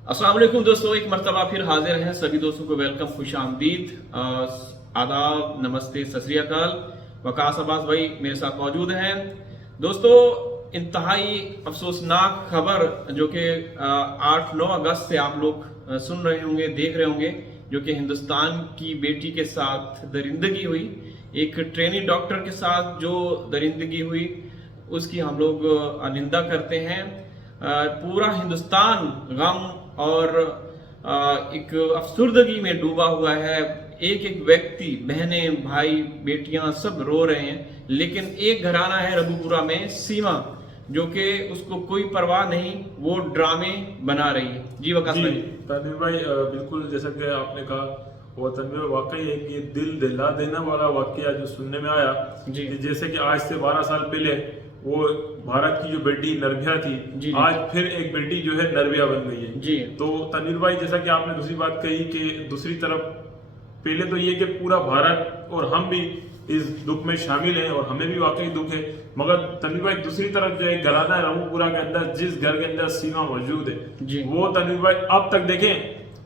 अस्सलाम वालेकुम दोस्तों, एक मर्तबा फिर हाजिर हैं। सभी दोस्तों को वेलकम, खुश आमदीद, आदाब, नमस्ते, सत श्री अकाल। वकास अब्बास भाई मेरे साथ मौजूद हैं। दोस्तों, इंतहाई अफसोसनाक खबर जो कि 8-9 अगस्त से आप लोग सुन रहे होंगे, देख रहे होंगे, जो कि हिंदुस्तान की बेटी के साथ दरिंदगी हुई। एक ट्रेनी डॉक्टर के साथ जो दरिंदगी हुई उसकी हम लोग निंदा करते हैं। पूरा हिंदुस्तान गम और एक अफसुर्दगी में डूबा हुआ है। एक एक व्यक्ति, बहनें, भाई, बेटियां सब रो रहे हैं। लेकिन एक घराना है रघुपुरा में, सीमा, जो कि उसको कोई परवाह नहीं, वो ड्रामे बना रही है। जी वकास भाई। तनवीर भाई, बिल्कुल जैसा कि आपने कहा, वो तनवीर वाकई एक ये दिल दिला देने वाला वाकया जो सुनने में आया जी। कि जैसे कि आज से 12 साल पहले वो भारत की जो बेटी नर्भिया थी, जी। आज फिर एक बेटी जो है नर्भिया बन गई है। जी। तो तनवीर भाई, जैसा कि आपने दूसरी बात कही कि दूसरी तरफ पहले तो ये कि पूरा भारत और हम भी इस दुख में शामिल हैं और हमें भी वाकई दुख है, मगर तनवीर भाई दूसरी तरफ जो है घराना है रघुपुरा के अंदर, जिस घर के अंदर सीमा मौजूद है जी। वो तनवीर भाई अब तक देखें,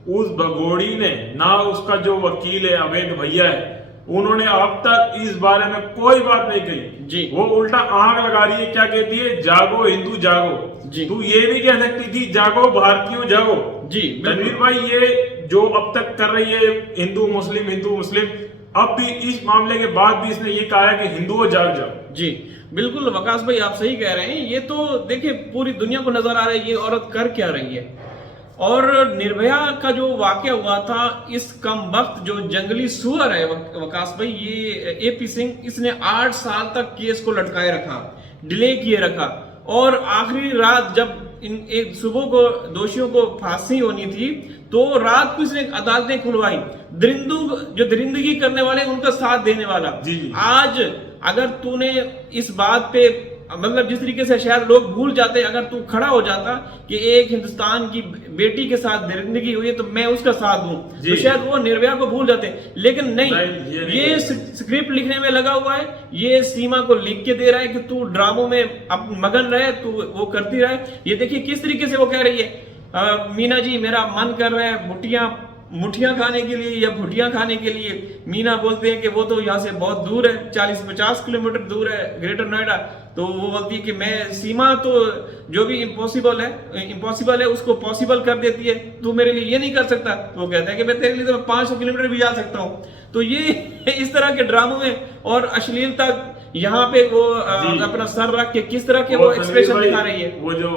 उस भगोड़ी ने ना, उसका जो वकील है अवैध भैया है, उन्होंने अब तक इस बारे में कोई बात नहीं कही जी। वो उल्टा आग लगा रही है। क्या कहती है? जागो हिंदू जागो। जी। तू ये भी कह सकती थी जागो भारतीयों जागो। जी तनवीर भाई, ये जो अब तक कर रही है हिंदू मुस्लिम, अब भी इस मामले के बाद भी इसने ये कहा है कि हिंदुओं जाग जाओ। जी बिल्कुल वकास भाई, आप सही कह रहे हैं। ये तो देखिए पूरी दुनिया को नजर आ रहा है ये औरत कर क्या रही है। और निर्भया का जो वाकया हुआ था, इस कम वक्त जो जंगली सुअर है वकास भाई, ये एपी सिंह, इसने 8 साल तक केस को लटकाए रखा, डिले किए रखा। और आखिरी रात जब एक सुबह को दोषियों को फांसी होनी थी, तो रात को इसने अदालतें खुलवाई। जो दरिंदगी करने वाले, उनका साथ देने वाला। जी। आज अगर तूने इस बात पे, मतलब जिस तरीके से शायद लोग भूल जाते, अगर तू खड़ा हो जाता कि एक हिंदुस्तान की बेटी के साथ दरिंदगी हुई है तो मैं उसका साथ दूं, तो शायद वो निर्भया को भूल जाते। लेकिन नहीं, ये स्क्रिप्ट लिखने में लगा हुआ है। ये सीमा को लिख के दे रहा है कि तू ड्रामों में अब मगन रहे, तू वो करती रहे। ये देखिए किस तरीके से वो कह रही है, मीना जी मेरा मन कर रहा है मुठियां खाने के लिए या भुटियां खाने के लिए। मीना बोलते हैं कि वो तो यहाँ से बहुत दूर है, 40-50 किलोमीटर दूर है, ग्रेटर नोएडा। तो वो बोलती है कि मैं, सीमा तो जो भी इम्पॉसिबल है उसको पॉसिबल कर देती है, तू मेरे लिए ये नहीं कर सकता। तो वो कहता है कि मैं तेरे लिए तो 500 किलोमीटर भी जा सकता हूँ। तो ये इस तरह के ड्रामों में और अश्लीलता यहाँ पे वो अपना सर रख के किस तरह के वो एक्सप्रेशन दिखा रही है, वो जो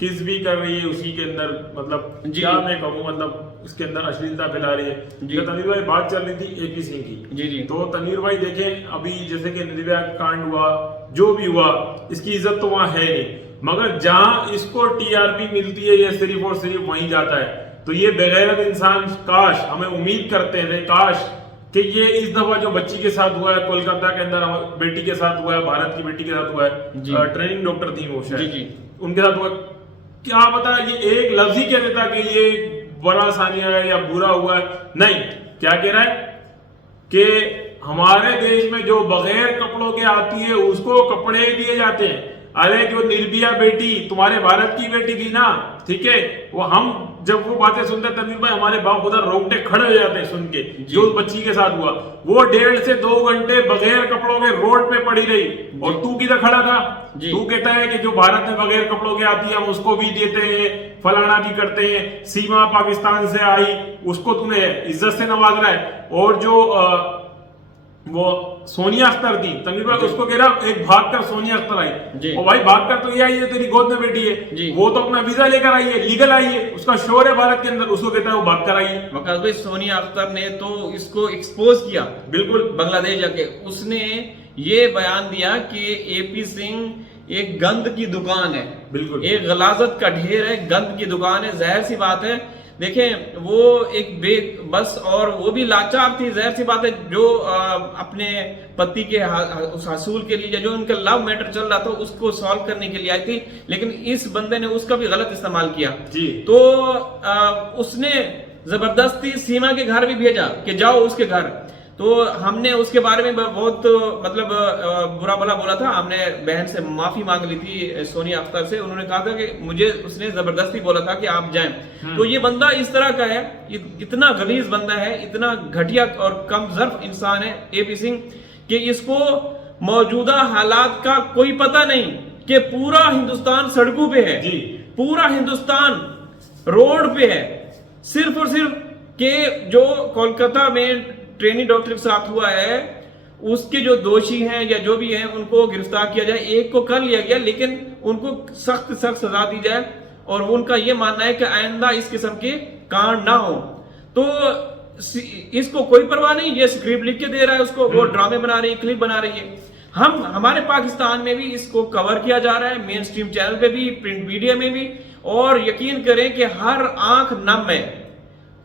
किस भी कर रही है उसी के अंदर, मतलब क्या मैं कहूँ, मतलब उसके अंदर अश्लीलता फैला रही है। तो तनवीर भाई, बात चल रही थी एपी सिंह की। जी। तो तनवीर भाई देखें, अभी जैसे कि निर्भया कांड हुआ, जो भी हुआ, इसकी इज्जत तो वहां है नहीं, मगर जहां इसको टीआरपी मिलती है ये सिर्फ और सिर्फ वहीं जाता है। तो ये बेगैरत इंसान, काश, हमें उम्मीद करते थे काश कि ये इस दफा जो बच्ची के साथ हुआ है, कोलकाता के अंदर बेटी के साथ हुआ है, भारत की बेटी के साथ हुआ है, ट्रेनिंग डॉक्टर थी वो शायद, उनके साथ हुआ, क्या पता ये एक लफ्ज ही कह देता कि ये बड़ा सानिया है या बुरा हुआ है। नहीं, क्या कह रहा है कि हमारे देश में जो बगैर कपड़ों के आती है उसको कपड़े दिए जाते हैं। अरे जो निर्भया बेटी तुम्हारे भारत की बेटी थी ना, ठीक है, वो हम जब वो बातें सुनते तनवीर भाई, हमारे बाप खुदा रोंगटे खड़े हो जाते हैं सुन के। जो बच्ची के साथ हुआ, वो 1.5 से 2 घंटे बगैर कपड़ों के रोड पे पड़ी रही, और तू किधर खड़ा था? तू कहता है कि जो भारत में बगैर कपड़ों के आती है हम उसको भी देते हैं, फलाना भी करते हैं, सीमा पाकिस्तान से आई उसको तूने इज्जत से नवाज रहा है। और जो वो सोनिया अख्तर थी तनवीर भाई, उसको कह रहा एक भागकर सोनिया अख्तर आई। और भाई भागकर तो ये आई है, तेरी गोद में बैठी है, वो तो अपना वीजा लेकर आई है, लीगल आई है, उसका शोर है भारत के अंदर, उसको कहता है वो भागकर आई है। वकास भाई, सोनिया अख्तर ने तो इसको एक्सपोज किया, बिल्कुल बांग्लादेश जाके उसने ये बयान दिया कि एपी सिंह एक गंद की दुकान है, बिल्कुल एक गलाजत का ढेर है, गंद की दुकान है। जाहिर सी बात है, देखें वो एक बस, और वो भी लाचार थी, जाहिर सी बात है, जो अपने पति के उस हसूल के लिए, जो उनका लव मैटर चल रहा था उसको सॉल्व करने के लिए आई थी। लेकिन इस बंदे ने उसका भी गलत इस्तेमाल किया जी। तो उसने जबरदस्ती सीमा के घर भी भेजा कि जाओ उसके घर। तो हमने उसके बारे में बहुत मतलब बुरा भला बोला था। हमने बहन से माफी मांग ली थी, सोनिया अख्तर से। उन्होंने कहा था कि मुझे उसने जबरदस्ती बोला था कि आप जाएं। तो ये बंदा इस तरह का है, इतना गलीज बंदा है, इतना घटिया और कम ज़र्फ इंसान है एपी सिंह, कि इसको मौजूदा हालात का कोई पता नहीं कि पूरा हिंदुस्तान सड़कों पे है, पूरा हिंदुस्तान रोड पे है, सिर्फ और सिर्फ के जो कोलकाता में ट्रेनिंग डॉक्टर के साथ हुआ है उसके जो दोषी हैं या जो भी हैं उनको गिरफ्तार किया जाए। एक को कर लिया गया, लेकिन उनको सख्त सख्त सजा दी जाए। और उनका यह मानना है कि आइंदा इस किस्म के कांड ना हो। तो इसको कोई परवाह नहीं, ये स्क्रिप्ट लिख के दे रहा है उसको, वो ड्रामे बना रही है, क्लिप बना रही है। हमारे पाकिस्तान में भी इसको कवर किया जा रहा है, मेन स्ट्रीम चैनल पे भी, प्रिंट मीडिया में भी, और यकीन करें कि हर आंख नम है।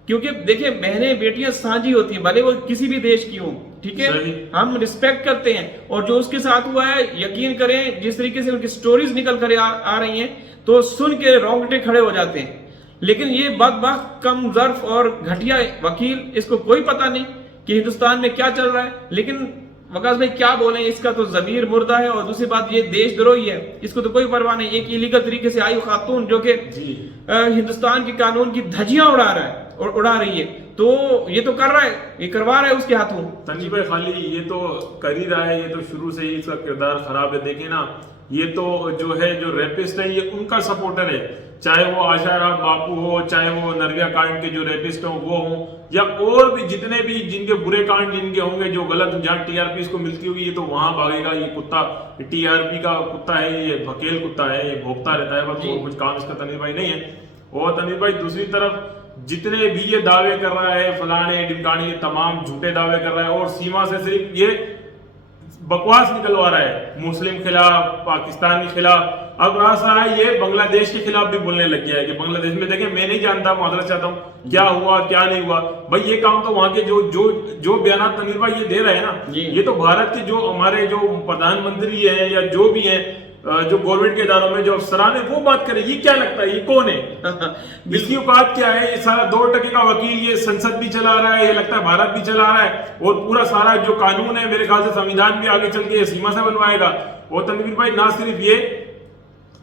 क्योंकि देखिए बहनें बेटियां साझी होती हैं, भले वो किसी भी देश की हो, ठीक है, हम रिस्पेक्ट करते हैं। और जो उसके साथ हुआ है, यकीन करें जिस तरीके से उनकी स्टोरीज निकल कर आ रही हैं तो सुन के रोंगटे खड़े हो जाते हैं। लेकिन ये बदबख्त कम ज़र्फ और घटिया वकील, इसको कोई पता नहीं कि हिंदुस्तान में क्या चल रहा है। लेकिन वकास भाई क्या बोले, इसका तो जमीर मुर्दा है। और दूसरी बात, ये देशद्रोही है, इसको तो कोई परवाह नहीं। एक इलीगल तरीके से आई खातून जो कि हिंदुस्तान के कानून की धज्जियां उड़ा रहा है और उड़ा रही है, तो ये तो कर रहा है, ये करवा रहा है उसके हाथों। तंजीब भाई खाली ये तो कर ही रहा है, ये तो शुरू से ही इसका किरदार खराब है। देखे ना, ये तो जो है जो रेपिस्ट है ये उनका सपोर्टर है, चाहे वो आशाराम बापू हो, चाहे वो नरगिया कांड के जो रेपिस्ट हो वो हो, या और भी जितने भी जिनके बुरे कांड जिनके होंगे, जो गलत जहाँ टीआरपी को मिलती होगी, ये तो वहां भागेगा। ये कुत्ता टीआरपी का कुत्ता है, ये भकेल कुत्ता है, ये भोगता रहता है बस, और कुछ काम इसका तनीर भाई नहीं है। और तनीर भाई दूसरी तरफ जितने भी ये दावे कर रहा है, फलाने ढिमकाने, ये तमाम झूठे दावे कर रहा है, और सीमा से सिर्फ ये बकवास निकलवा रहा है, मुस्लिम खिलाफ, पाकिस्तान के खिलाफ। अब रास्ता है ये बांग्लादेश के खिलाफ भी बोलने लग गया है कि बांग्लादेश में देखें, मैं नहीं जानता, माजरत चाहता हूँ, क्या हुआ क्या नहीं हुआ। भाई ये काम तो वहां के जो बयान तनीर भाई ये दे रहे हैं ना, ये तो भारत के जो हमारे जो प्रधानमंत्री है या जो भी है, जो गवर्नमेंट के इदारों में जो अफसरान है वो बात करे। ये क्या लगता है, ये कौन है, इसकी औकात क्या है? ये सारा 2% का वकील ये संसद भी चला रहा है, ये लगता है भारत भी चला रहा है, और पूरा सारा जो कानून है मेरे ख्याल से संविधान भी आगे चल के सीमा से बनवाएगा। और तनवीर भाई ना सिर्फ ये,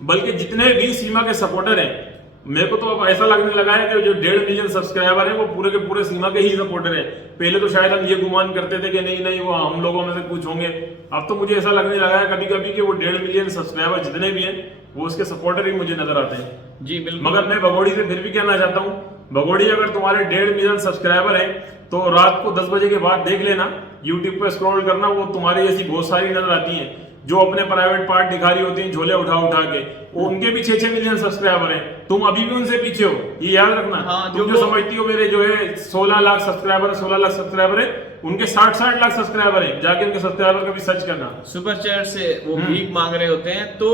बल्कि जितने भी सीमा के सपोर्टर हैं, मेरे को तो अब ऐसा लगने लगा है कि जो 1.5 मिलियन सब्सक्राइबर है वो पूरे के पूरे सीमा के ही सपोर्टर है। पहले तो शायद हम ये गुमान करते थे कि नहीं वो हम लोगों में से कुछ होंगे, अब तो मुझे ऐसा लगने लगा है कभी कभी कि वो 1.5 मिलियन सब्सक्राइबर जितने भी हैं वो उसके सपोर्टर ही मुझे नजर आते हैं। जी बिल्कुल। मगर मैं भगोड़ी से फिर भी कहना चाहता हूँ, भगोड़ी अगर तुम्हारे 1.5 मिलियन सब्सक्राइबर है तो रात को 10 बजे के बाद देख लेना, यूट्यूब पे स्क्रॉल करना, वो तुम्हारी ऐसी बहुत सारी नजर आती है जो अपने प्राइवेट पार्ट दिखा रही होती हैं झोले उठा उठा के, वो उनके भी 6-6 मिलियन सब्सक्राइबर हैं। तुम अभी भी उनसे पीछे हो, ये याद रखना। हाँ, तुम जो समझती हो मेरे जो है 16 लाख सब्सक्राइबर है, उनके 60 लाख सब्सक्राइबर है। जाके उनके सब्सक्राइबर का भी सर्च करना। सुपर चैट से वो भीख मांग रहे होते हैं। तो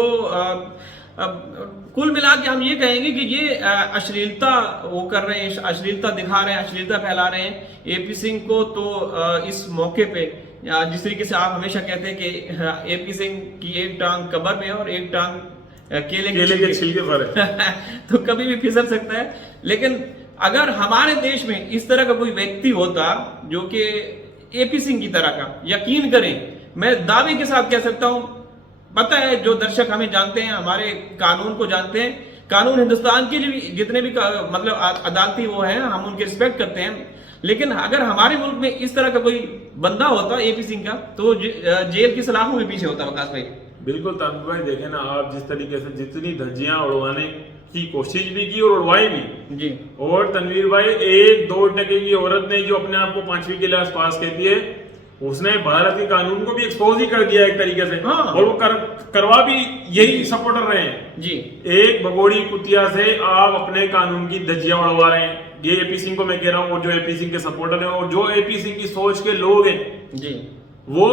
कुल मिला के हम ये कहेंगे कि ये अश्लीलता वो कर रहे हैं, अश्लीलता दिखा रहे हैं, अश्लीलता फैला रहे हैं एपी सिंह को। तो इस मौके पे जिस तरीके से आप हमेशा कहते हैं कि एपी सिंह की एक टांग कब्र में और एक टांग केले के छिलके पर है तो कभी भी फिसल सकता है। लेकिन अगर हमारे देश में इस तरह का कोई व्यक्ति होता जो कि एपी सिंह की तरह का, यकीन करें मैं दावे के साथ कह सकता हूं, पता है जो दर्शक हमें जानते हैं, हमारे कानून को जानते हैं, कानून हिंदुस्तान के जितने भी मतलब अदालती वो हैं, हम उनके रिस्पेक्ट करते हैं। लेकिन अगर हमारे मुल्क में इस तरह का कोई बंदा होता एपी सिंह का, तो जेल की सलाखों के पीछे होता वकास भाई। बिल्कुल तनवीर भाई, देखे ना आप जिस तरीके से जितनी धज्जियां उड़वाने की कोशिश भी की और उड़वाई भी जी। और तनवीर भाई 1-2% की औरत ने जो अपने आप को 5वीं क्लास पास कहती है, उसने भारत के कानून को भी एक्सपोज ही कर दिया एक तरीके से। हाँ। और वो करवा भी यही सपोर्टर रहे हैं जी। एक भगोड़ी कुतिया से आप अपने कानून की धज्जियां उड़वा रहे हैं। ये एपी सिंह को मैं कह रहा हूँ, जो एपी सिंह के सपोर्टर हैं और जो एपी सिंह की सोच के लोग हैं जी, वो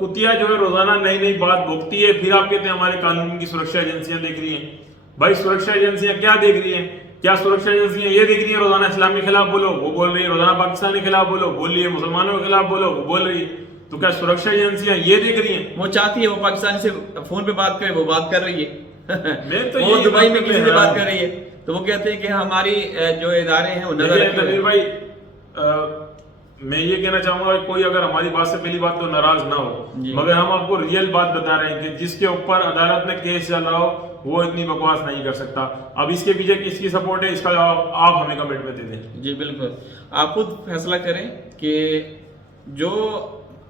कुतिया जो है रोजाना नई नई बात भोगती है। फिर आप कहते हैं हमारे कानून की सुरक्षा एजेंसियां देख रही हैं। भाई सुरक्षा एजेंसियां क्या देख रही हैं? क्या सुरक्षा एजेंसियां ये देख रही है रोजाना इस्लाम के खिलाफ बोलो, वो बोल रही है, रोजाना पाकिस्तान के खिलाफ बोलो, बोल रही है, मुसलमानों के खिलाफ बोलो, वो बोल रही है। तो क्या सुरक्षा एजेंसियां ये देख रही हैं? वो चाहती है वो पाकिस्तान से फोन पे बात करे, वो बात कर रही है तो वो दुबई में किसी से बात कर रही है, तो वो कहते हैं कि हमारी जो इदारे हैं वो नजर तनवीर भाई मैं ये कहना चाहूंगा कि कोई अगर हमारी बात से पहली बात तो नाराज ना हो, जी। मगर हम आपको रियल बात बता रहे हैं कि जिसके ऊपर अदालत में केस चल रहा हो वो इतनी बकवास नहीं कर सकता। अब इसके पीछे किसकी सपोर्ट है इसका जवाब आप हमें कमेंट में दे दें। जी बिल्कुल, आप खुद फैसला करें कि जो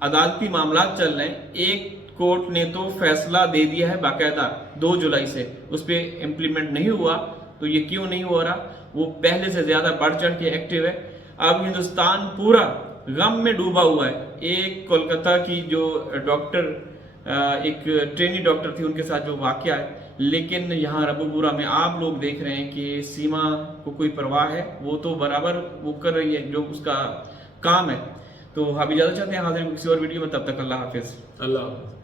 अदालती मामला चल रहे हैं, एक कोर्ट ने तो फैसला दे दिया है बाकायदा 2 जुलाई से, उस पर इम्प्लीमेंट नहीं हुआ, तो ये क्यों नहीं हो रहा? वो पहले से ज्यादा बढ़ चढ़ के एक्टिव है। अब हिंदुस्तान पूरा गम में डूबा हुआ है। एक कोलकाता की जो डॉक्टर, एक ट्रेनी डॉक्टर थी, उनके साथ जो वाकया है, लेकिन यहाँ रबुपुरा में आप लोग देख रहे हैं कि सीमा को कोई परवाह है, वो तो बराबर वो कर रही है जो उसका काम है। तो हम इजाजत चाहते हैं, हाजिर किसी और वीडियो में, तब तक अल्लाह हाफिज। अल्लाह हाफिज।